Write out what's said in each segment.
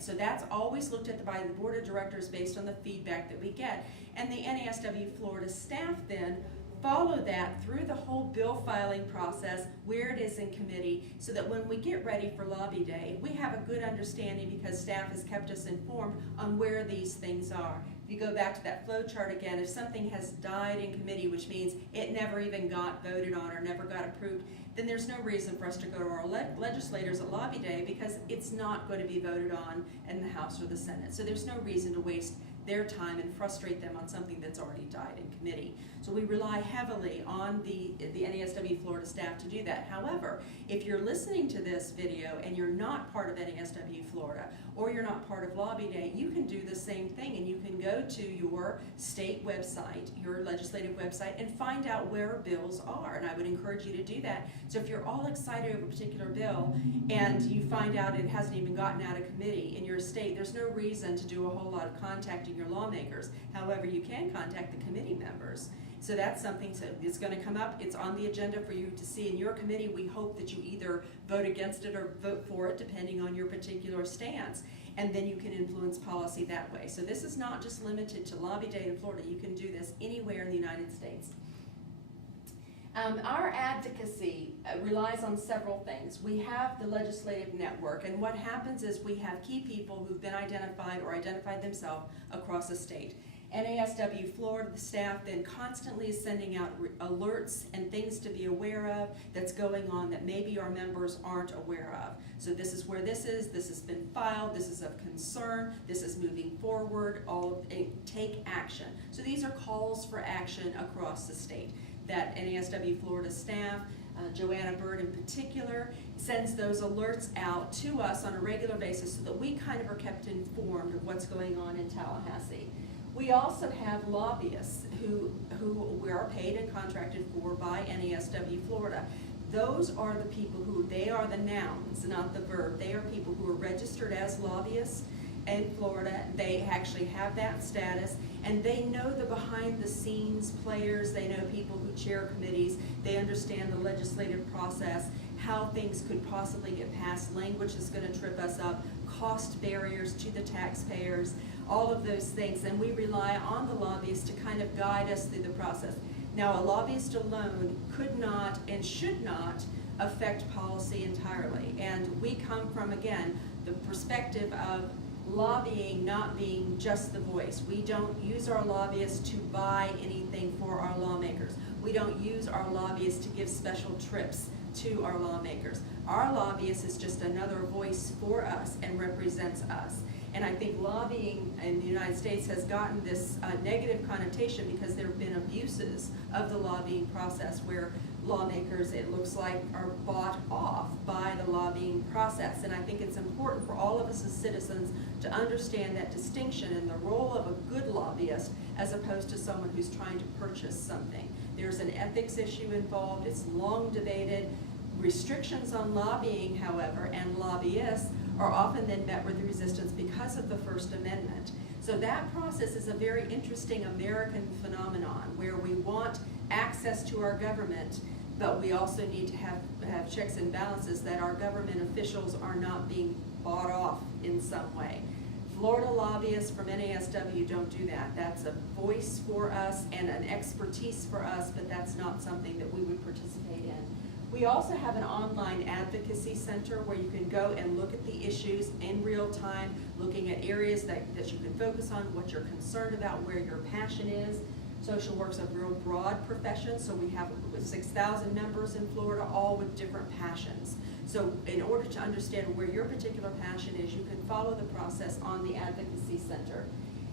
Senate. So that's always looked at by the Board of Directors based on the feedback that we get. And the NASW Florida staff then follow that through the whole bill filing process, where it is in committee, so that when we get ready for Lobby Day, we have a good understanding because staff has kept us informed on where these things are. If you go back to that flow chart again, if something has died in committee, which means it never even got voted on or never got approved, then there's no reason for us to go to our legislators at Lobby Day because it's not going to be voted on in the House or the Senate. So there's no reason to waste their time and frustrate them on something that's already died in committee. So we rely heavily on the NASW Florida staff to do that. However, if you're listening to this video and you're not part of NASW Florida or you're not part of Lobby Day, you can do the same thing, and you can go to your state website, your legislative website, and find out where bills are. And I would encourage you to do that. So if you're all excited over a particular bill and you find out it hasn't even gotten out of committee in your state, there's no reason to do a whole lot of contacting your lawmakers. However, you can contact the committee members. So that's something that's going to come up. It's on the agenda for you to see in your committee. We hope that you either vote against it or vote for it, depending on your particular stance. And then you can influence policy that way. So this is not just limited to Lobby Day in Florida. You can do this anywhere in the United States. Our advocacy relies on several things. We have the legislative network, and what happens is we have key people who've been identified or identified themselves across the state. NASW Florida, the staff then constantly is sending out alerts and things to be aware of that's going on that maybe our members aren't aware of. So this is where this has been filed, this is of concern, this is moving forward, take action. So these are calls for action across the state that NASW Florida staff, Joanna Bird in particular, sends those alerts out to us on a regular basis so that we kind of are kept informed of what's going on in Tallahassee. We also have lobbyists who we are paid and contracted for by NASW Florida. Those are the people they are the nouns, not the verb. They are people who are registered as lobbyists in Florida. They actually have that status, and they know the behind the scenes players. They know people who chair committees. They understand the legislative process, how things could possibly get passed, language is going to trip us up, cost barriers to the taxpayers, all of those things. And we rely on the lobbyists to kind of guide us through the process. Now, a lobbyist alone could not and should not affect policy entirely. And we come from, again, the perspective of lobbying not being just the voice. We don't use our lobbyists to buy anything for our lawmakers. We don't use our lobbyists to give special trips to our lawmakers. Our lobbyist is just another voice for us and represents us. And I think lobbying in the United States has gotten this negative connotation because there have been abuses of the lobbying process where lawmakers, it looks like, are bought off by the lobbying process. And I think it's important for all of us as citizens to understand that distinction and the role of a good lobbyist as opposed to someone who's trying to purchase something. There's an ethics issue involved. It's long debated. Restrictions on lobbying, however, and lobbyists are often then met with resistance because of the First Amendment. So that process is a very interesting American phenomenon where we want access to our government, but we also need to have checks and balances that our government officials are not being bought off in some way. Florida lobbyists from NASW don't do that. That's a voice for us and an expertise for us, but that's not something that we would participate in. We also have an online advocacy center where you can go and look at the issues in real time, looking at areas that you can focus on, what you're concerned about, where your passion is. Social work's a real broad profession, so we have 6,000 members in Florida, all with different passions. So in order to understand where your particular passion is, you can follow the process on the Advocacy Center.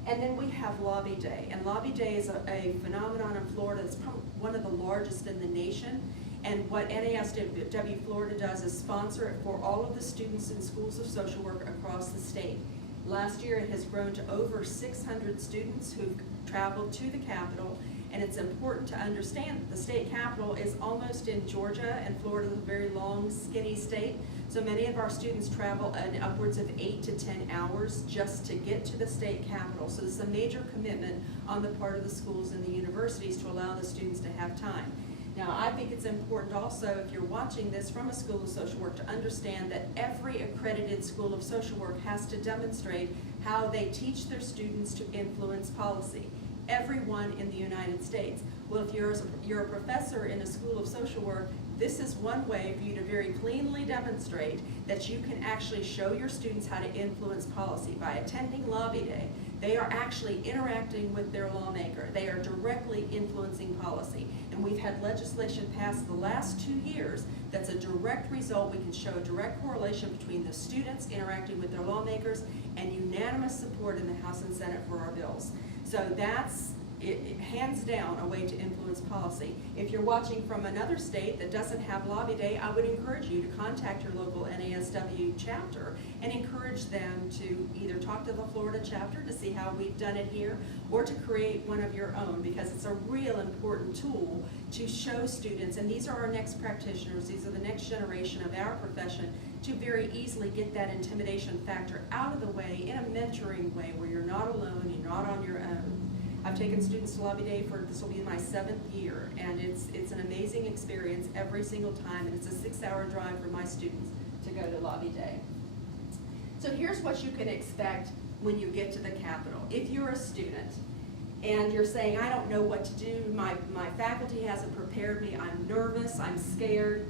And then we have Lobby Day. And Lobby Day is a phenomenon in Florida that's probably one of the largest in the nation. And what NASW Florida does is sponsor it for all of the students in schools of social work across the state. Last year it has grown to over 600 students who've traveled to the Capitol, and it's important to understand that the state capitol is almost in Georgia, and Florida is a very long, skinny state. So many of our students travel upwards of 8 to 10 hours just to get to the state capitol. So this is a major commitment on the part of the schools and the universities to allow the students to have time. Now, I think it's important also, if you're watching this from a school of social work, to understand that every accredited school of social work has to demonstrate how they teach their students to influence policy. Everyone in the United States. Well, if you're a professor in a school of social work, this is one way for you to very cleanly demonstrate that you can actually show your students how to influence policy. By attending Lobby Day, they are actually interacting with their lawmaker. They are directly influencing policy. And we've had legislation passed the last 2 years that's a direct result. We can show a direct correlation between the students interacting with their lawmakers and unanimous support in the House and Senate for our bills. So that's hands down a way to influence policy. If you're watching from another state that doesn't have Lobby Day, I would encourage you to contact your local NASW chapter and encourage them to either talk to the Florida chapter to see how we've done it here, or to create one of your own, because it's a real important tool to show students, and these are our next practitioners, these are the next generation of our profession, to very easily get that intimidation factor out of the way in a mentoring way where you're not alone, you're not on your own. I've taken students to Lobby Day this will be my 7th year, and it's an amazing experience every single time, and it's a 6-hour drive for my students to go to Lobby Day. So here's what you can expect when you get to the Capitol. If you're a student and you're saying, I don't know what to do, my faculty hasn't prepared me, I'm nervous, I'm scared,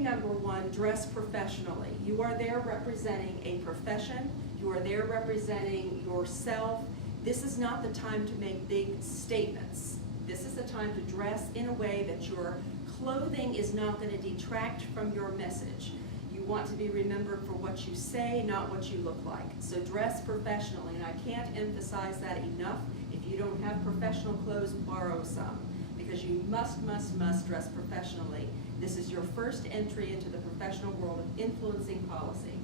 number one, dress professionally. You are there representing a profession, you are there representing yourself. This is not the time to make big statements. This is the time to dress in a way that your clothing is not going to detract from your message. You want to be remembered for what you say, not what you look like. So dress professionally, and I can't emphasize that enough. If you don't have professional clothes, borrow some, because you must dress professionally. This is your first entry into the professional world of influencing policy.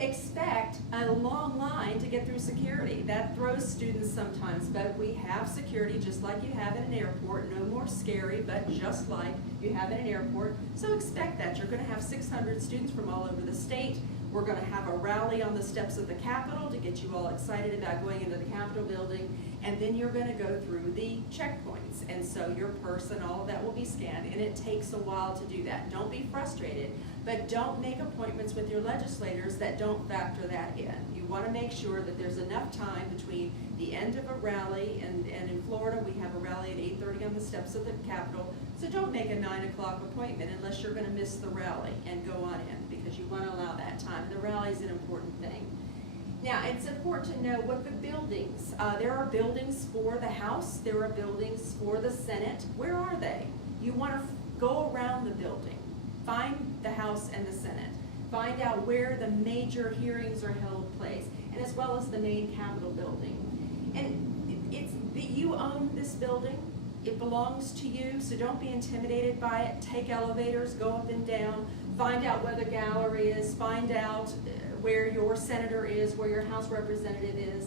Expect a long line to get through security. That throws students sometimes, but we have security just like you have in an airport. No more scary, but just like you have in an airport. So expect that. You're going to have 600 students from all over the state. We're going to have a rally on the steps of the Capitol to get you all excited about going into the Capitol building, and then you're going to go through the checkpoints, and so your purse and all of that will be scanned, and it takes a while to do that. Don't be frustrated, but don't make appointments with your legislators that don't factor that in. You want to make sure that there's enough time between the end of a rally, and in Florida we have a rally at 8:30 on the steps of the Capitol, so don't make a 9 o'clock appointment unless you're going to miss the rally and go on in, because you want to allow that time. The rally is an important thing. Now, it's important to know what the buildings, there are buildings for the House, there are buildings for the Senate. Where are they? You want to go around the building, find the House and the Senate, find out where the major hearings are held place, and as well as the main Capitol building. And you own this building. It belongs to you, so don't be intimidated by it. Take elevators, go up and down, find out where the gallery is, find out where your senator is, where your House representative is.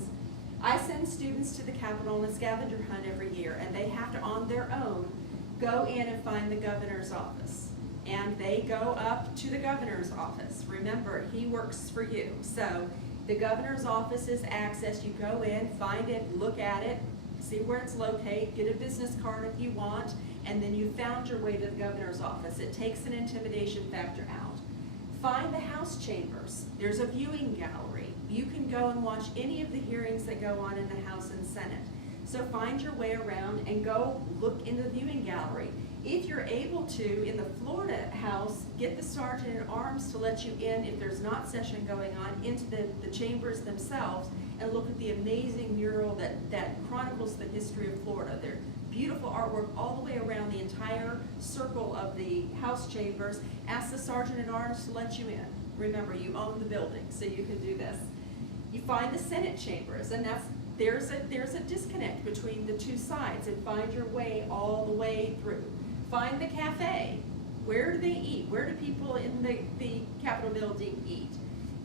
I send students to the Capitol on a scavenger hunt every year, and they have to, on their own, go in and find the governor's office. And they go up to the governor's office. Remember, he works for you. So the governor's office is access. You go in, find it, look at it, see where it's located, get a business card if you want, and then you found your way to the governor's office. It takes an intimidation factor out. Find the House chambers. There's a viewing gallery. You can go and watch any of the hearings that go on in the House and Senate. So find your way around and go look in the viewing gallery. If you're able to, in the Florida House, get the sergeant at arms to let you in if there's not session going on, into the chambers themselves, and look at the amazing mural that chronicles the history of Florida. They're beautiful artwork all the way around the entire circle of the House chambers. Ask the sergeant at arms to let you in. Remember, you own the building, so you can do this. You find the Senate chambers, and there's a disconnect between the two sides, and find your way all the way through. Find the cafe. Where do they eat? Where do people in the Capitol building eat?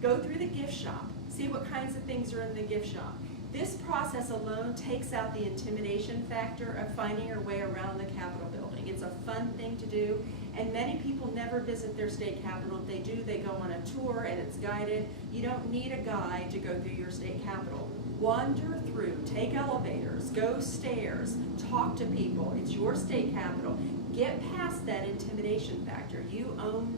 Go through the gift shop. See what kinds of things are in the gift shop. This process alone takes out the intimidation factor of finding your way around the Capitol building. It's a fun thing to do, and many people never visit their state capitol. If they do, they go on a tour and it's guided. You don't need a guide to go through your state capitol. Wander through, take elevators, go stairs, talk to people. It's your state capitol. Get past that intimidation factor. You own